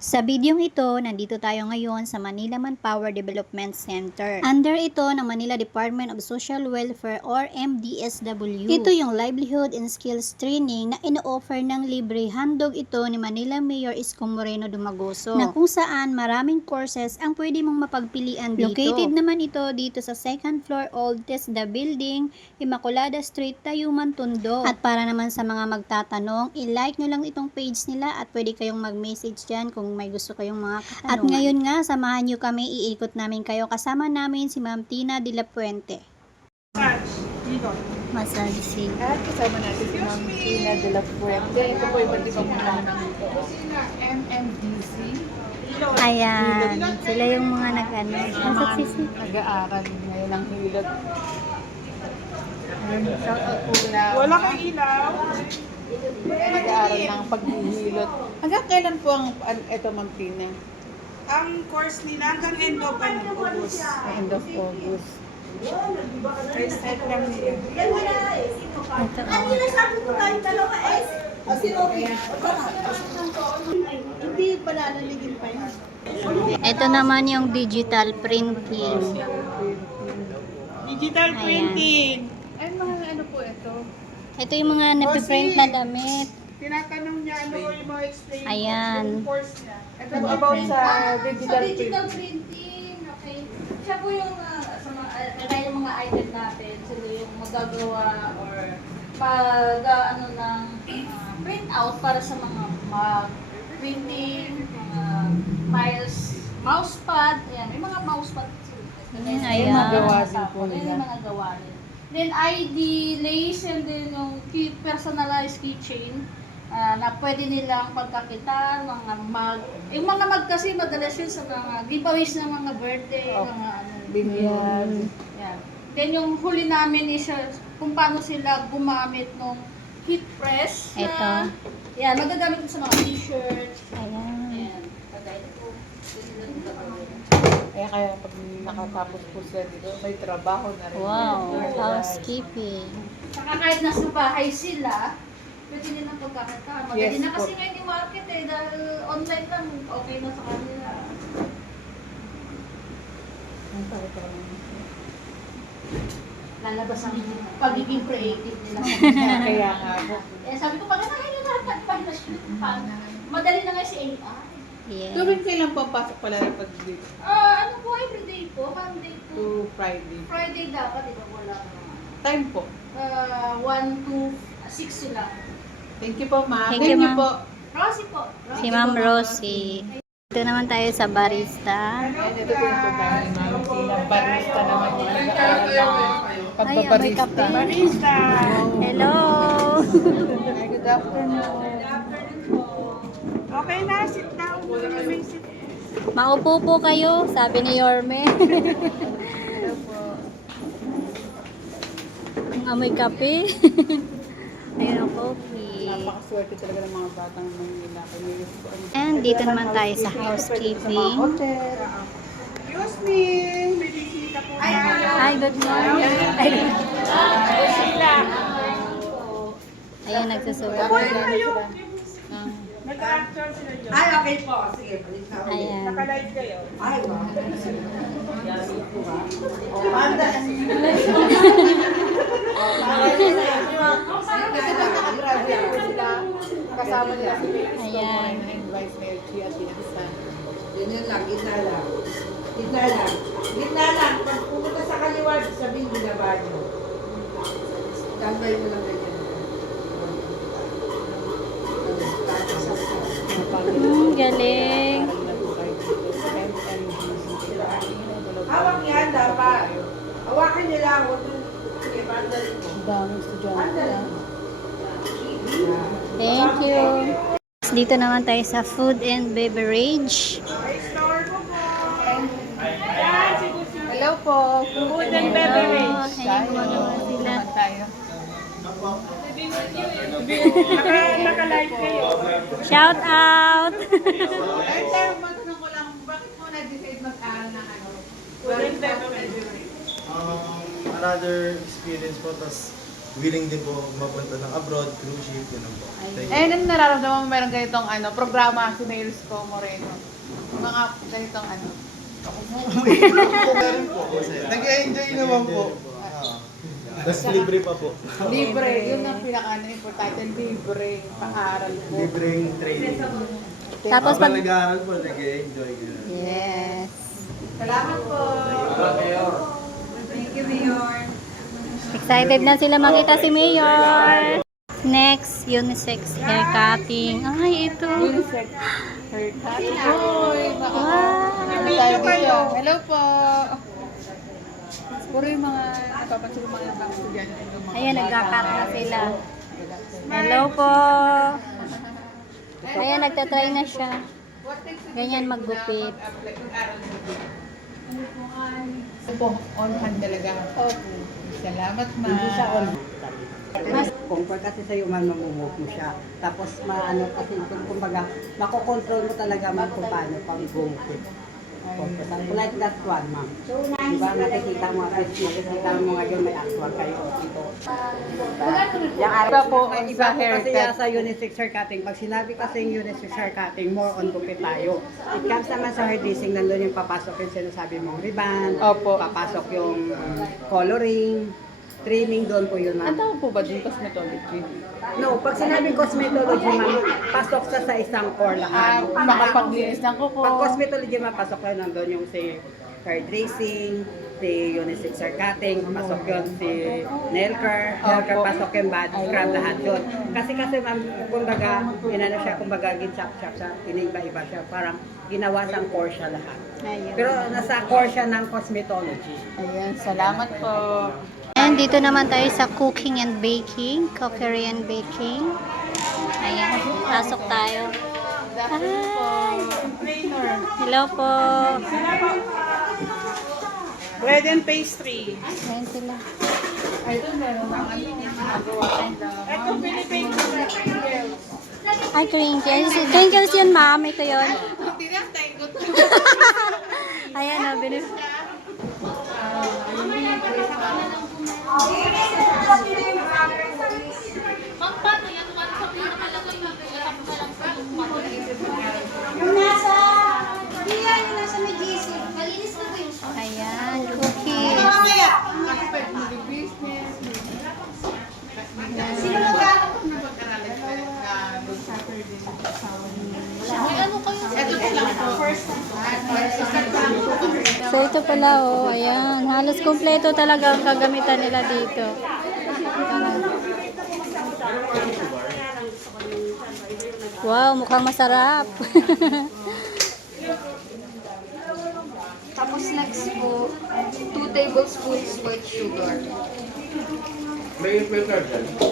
Sa bidyong ito, nandito tayo ngayon sa Manila Manpower Development Center. Under ito ng Manila Department of Social Welfare or MDSW. Ito yung Livelihood and Skills Training na ino-offer ng libre. Handog ito ni Manila Mayor Isko Moreno Dumagoso, na kung saan maraming courses ang pwede mong mapagpilian dito. Located naman ito dito sa second floor Old TESDA Building, Immaculada Street, Tayuman, Tondo. At para naman sa mga magtatanong, i-like nyo lang itong page nila at pwede kayong mag-message dyan kung may gusto kayong mga katanungan. At ngayon nga, samahan nyo kami, iikot namin kayo. Kasama namin si Ma'am Tina de la Puente. Massage. At kasama natin si Ma'am Tina de la Puente. Ito po iba't ibang mga ng MMDC. Ayan, sila yung mga nag-ano. Nag-aaral ngayon ng hilot. Shout out po na. Wala kang ilaw. Nag-aaral ng paghihilot. Hanggang kailan po ang ito, Ma'am Tina? Ang course nila hanggang end of August. End of August. First start lang nila. Ito, Hindi pa lalaligin pa yun. ito naman yung digital printing. Digital Ayan. printing. Ay, mga ano po ito? Ito yung mga napiprint na damit. Tinatanong niya ano yung mga explain Ayan. yung course niya. Ito po about sa digital digital print. printing, okay. Siya po yung sa mga kagaya ng mga item natin, sila yung magagawa or ano ng print out para sa mga printing, mga files, mousepad, ayan, may mga mousepad sila. Ayan. Yung mga gawa din po Ayan, nila. yung mga gawa din. Then ID, lace, and then yung personalized keychain na pwede nilang pagkakitan, mga mag. Yung mga mag kasi madalas yun sa mga giveaways ng mga birthday, Oh. mga ano. Binyag. Yan. Then yung huli namin is kung paano sila gumamit ng heat press. Ito. Yan, magagamit sa mga t-shirt. Ayan. Ayan. Kagaya po. Kaya pag nakatapos po sila dito, may trabaho na rin. Wow, housekeeping. Saka kahit nasa bahay sila, pwede nilang pagkakitaan. Madali Yes na kasi po. ngayon yung market dahil online lang, okay na sa kanila. Lalabas ang pagiging creative nila. Kaya nga po. Sabi ko, pag nakahin nyo lahat ng madali na nga si AI. Yes. Tuwing kailan po ang pasok pala ng pag-date? Ano po, everyday po, Monday To po. Friday. Friday dapat, di ba wala naman. Time po. 1 to 6 sila. Thank you po, ma'am. Thank you, ma'am. po. Rosie po. Si Ma'am Rosie. Dito naman tayo sa barista. Ayan, ito po yung tayo ni Ma'am Tina. Barista naman yung nag-aaral ng Ay, amoy pagbabarista. kape. Barista. Hello! Hi, good afternoon. Okay na, sit down. May sit. Maupo po kayo, sabi ni Yorme. Hello po. Ang amoy kape. Ayun ang coffee. Napakaswerte talaga ng mga batang Manila. And dito naman tayo sa housekeeping. Hotel. Excuse me. May bisita po na. Hi, good morning. Sila. Ayun, nagsusulat. Kunin kayo. Nag-actor sila dyan. Ay, okay po. Sige, balik na ulit. Ayan. Naka-live kayo. Ay, wow. Panda. Kasi ba nakagraduate po sila, kasama nila si Ayan. and Vice Mayor Chia Tiensan. Ganyan lang, gitna lang. Gitna lang. Gitna lang. Pag pumunta sa kaliwa, sabihin binaba nyo. Tambay mo lang ganyan. Galing. Hawak yan dapat. Hawakan nyo lang. Huwag nyo. Sige, pandalin mo. Daming estudyante. Pandalin mo. Thank you. Dito naman tayo sa food and beverage. Store mo po. Ayan, si Busi. Hello po. Food and beverage. Ayan po naman sila. Tayo. Naka-live kayo. Shout out! Ay, tayo, matanong ko lang, bakit mo na-decide mag-aaral ng Food and beverage. Another experience po, tas willing din po mapunta ng abroad, cruise ship, gano'n po. Thank you. Eh, ano nararamdaman mo meron ganitong programa si Nails Co Moreno? Mga ganitong Meron po, masaya. Nag-enjoy naman po. Tapos libre pa po. libre. Yun ang importante, libre. Pang-aral po. Libreng training. Tapos Habang pag... nag-aaral po, nag-enjoy. Yes. Salamat po. Thank you, Mayor. Excited na sila makita si Mayor. Next, unisex hair cutting. Ay, ito. Unisex haircut. Hoy, Wow. tayo dito. Hello po. Puro yung mga napapansin yung mga estudyante. yung mga Ayan, bata. nagka-cut na sila. Hello po. Ayan, nagtatry na siya. Ganyan maggupit. Po, on hand talaga. Salamat, ma. Hindi siya on. Comfort kasi sa'yo man mamumove mo siya. Tapos maano kasi kumbaga makokontrol mo talaga man kung paano pag gumupit. Like that one, ma'am. Diba nakikita mo mo ngayon may actual kayo dito. Yung Iba po, Iba iba po kasi haircut. sa unisex hair cutting. Pag sinabi kasi yung unisex hair cutting, more on gupit tayo. It comes naman sa hair dressing, nandun yung papasok yung sinasabi mong ribbon, Opo. papasok yung coloring, trimming, doon po yun, Ang ma'am. tawag po ba dun cosmetology? No, pag sinabing cosmetology, ma'am, pasok sa isang core lahat. Makapaglinis ng kuko. Pag cosmetology, ma'am, pasok yun, nandun yung si hair dressing, si unisex hair cutting, pasok yun si nail care, Opo. pasok yung body scrub, lahat yun. Kasi, ma'am, kumbaga, inano siya, kumbaga, ginchap-chap siya, iniiba-iba siya, parang ginawa siyang core siya lahat. Ayun. Pero nasa core siya ng cosmetology. Ayan, salamat po. And dito naman tayo sa cooking and baking, cookery and baking. Ayan, pasok tayo. Hi! Hello po. Bread and pastry. Ayan sila. Ay, doon meron ng ginagawa nila. Ito, Philippine crinkles. Ay, crinkles. Crinkles yun, ma'am. Ito yun. Ayan, o. Ayan, cookies. So ito pala oh, ayan, halos kumpleto talaga ang kagamitan nila dito. Wow, mukhang masarap. Tapos next po, 2 tablespoons white sugar. May filter dyan.